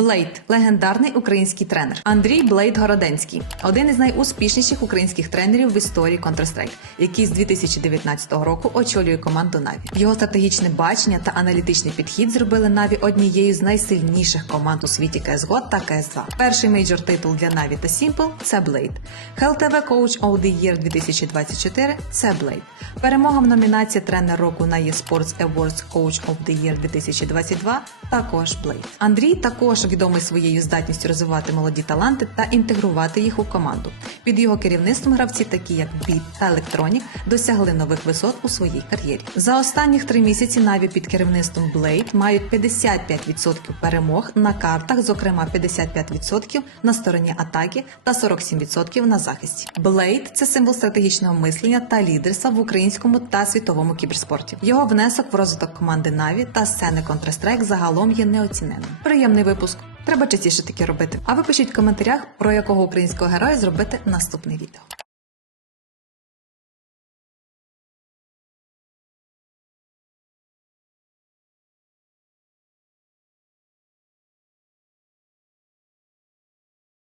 Блейд легендарний український тренер. Андрій Блейд Городенський один із найуспішніших українських тренерів в історії Counter-Strike, який з 2019 року очолює команду Наві. Його стратегічне бачення та аналітичний підхід зробили Наві однією з найсильніших команд у світі CSGO та CS2. Перший мейджор титул для Наві та Simple – це Blade. HLTV Coach of the Year 2024 – це Blade. Перемога в номінації Тренер року на eSports Awards Coach of the Year 2022 – також Blade. Андрій також відомий своєю здатністю розвивати молоді таланти та інтегрувати їх у команду. Під його керівництвом гравці, такі як Beat та Electronic, досягли нових висот у своїй кар'єрі. За останніх три місяці Наві під керівництвом Blade мають 55% перемог на картах, зокрема 55% на стороні атаки та 47% на захисті. Blade – це символ стратегічного мислення та лідерства в українському та світовому кіберспорті. Його внесок в розвиток команди Наві та сцени Counter-Strike загалом є неоціненним. Приємний випуск. Треба частіше таке робити. А ви пишіть в коментарях, про якого українського героя зробити наступне відео.